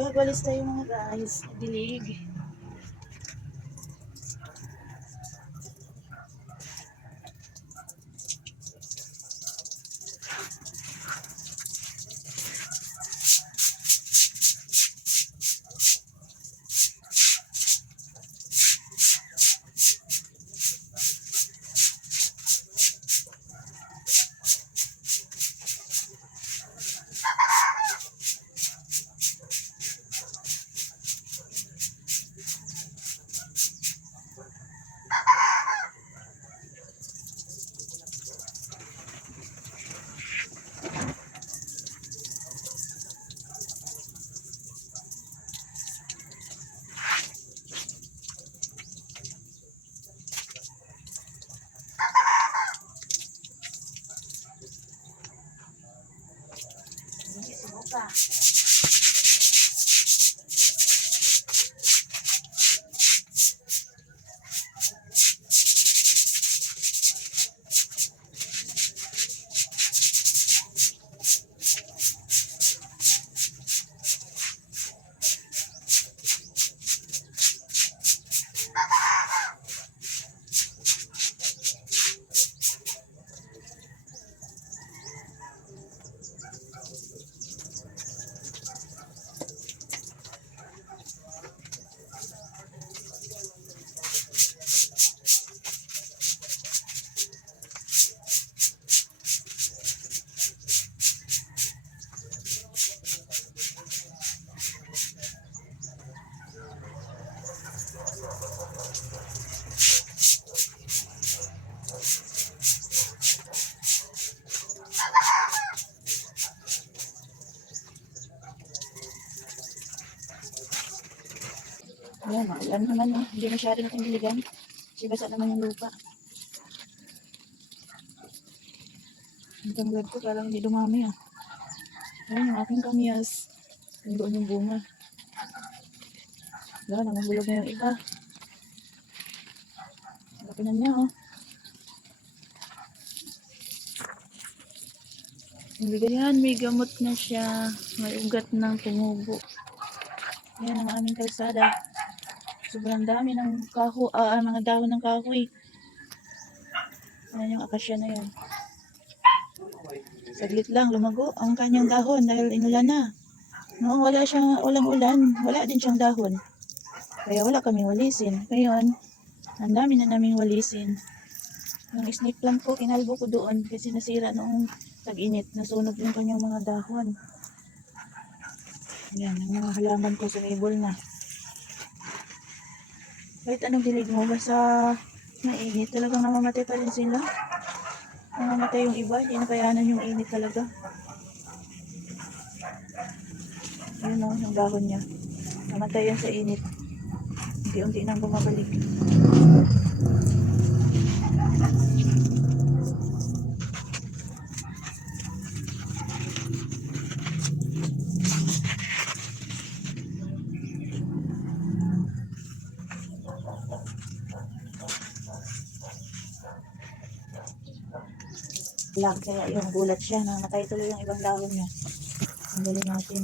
Magwawalis tayo mga guys. Dilig. Ayan, maulan naman na. Hindi masyado natin diligan. Kasi basa naman yung lupa. Ang vlog ko parang hindi dumami ah. Ayan yung aking kamyas. Doon yung bunga. Wala, namahulog na yung iba. Laki na niya oh. Ayan, may gamot na siya. May ugat ng tumubo. Ayan ang aming kalsada. Sobrang dami ng mga dahon ng kahoy. Ayan yung akasya na yun. Saglit lang, lumago ang kanyang dahon dahil inulan na. Noong walang ulan, wala din siyang dahon. Kaya wala kaming walisin. Ngayon, ang dami na naming walisin. Yung snake plant ko, kinalbo ko doon kasi nasira noong tag-init. Nasunog yung kanyang mga dahon. Ayan, ang mga halaman ko sumibol na. Kahit anong dilig mo, basta mainit, talagang namamatay pa rin sila. Namamatay yung iba, hindi nakayanan yung init talaga. Yun o, yung dahon niya. Namatay yan sa init. Unti-unti nang bumabalik. Kaya yung gulat siya, namatay tuloy yung ibang dahon niya. Ang galing natin.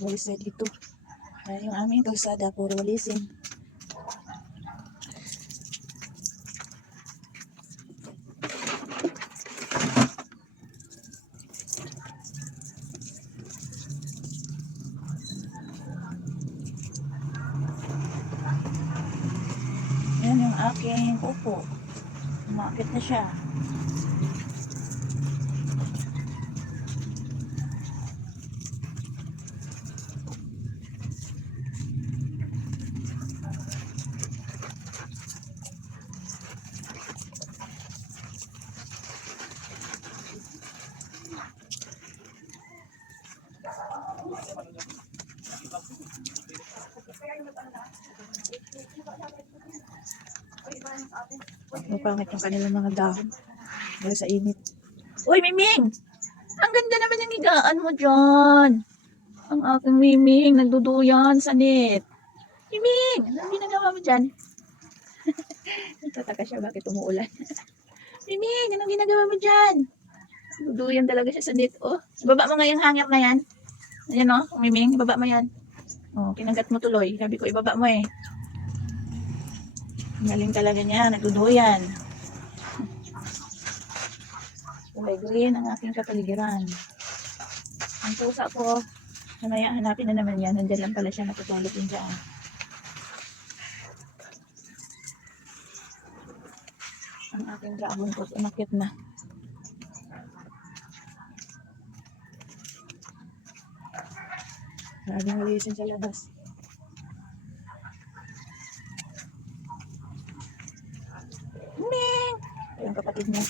Walis na dito. Ayan yung aming kalsada, puro walisin. Ayan yung aking upo. Umakit na siya. Kaya yung ano na. Ay, iba yung sa atin. Mapangit yung kanilang mga dahon. Dahil sa init. Uy, Miming! Ang ganda naman ng higaan mo dyan. Ang aking Miming, nagduduyan sa net. Miming! Anong ginagawa mo dyan? Nagtataka siya bakit umuulan. Miming, anong ginagawa mo dyan? Duduyan talaga siya sa net. Oh, ibaba mo nga yung hanger na yan. Ayan oh, Miming, ibaba mo yan. Oh, kinagat mo tuloy. Sabi ko, ibaba mo eh. Galing talaga niya, nagduduyan. Kulay green ang aking kapaligiran. Ang pusa ko, mamaya hanapin na naman yan. Nandiyan lang pala siya, natutulog din dyan. Ang aking dragon fruit, umakit na. Maraming malisin sa labas. Ming! Yung kapatid niya.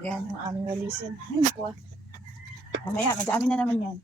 Yan ang aming walisin. Ay, naku ah. Mamaya, madami na naman yan.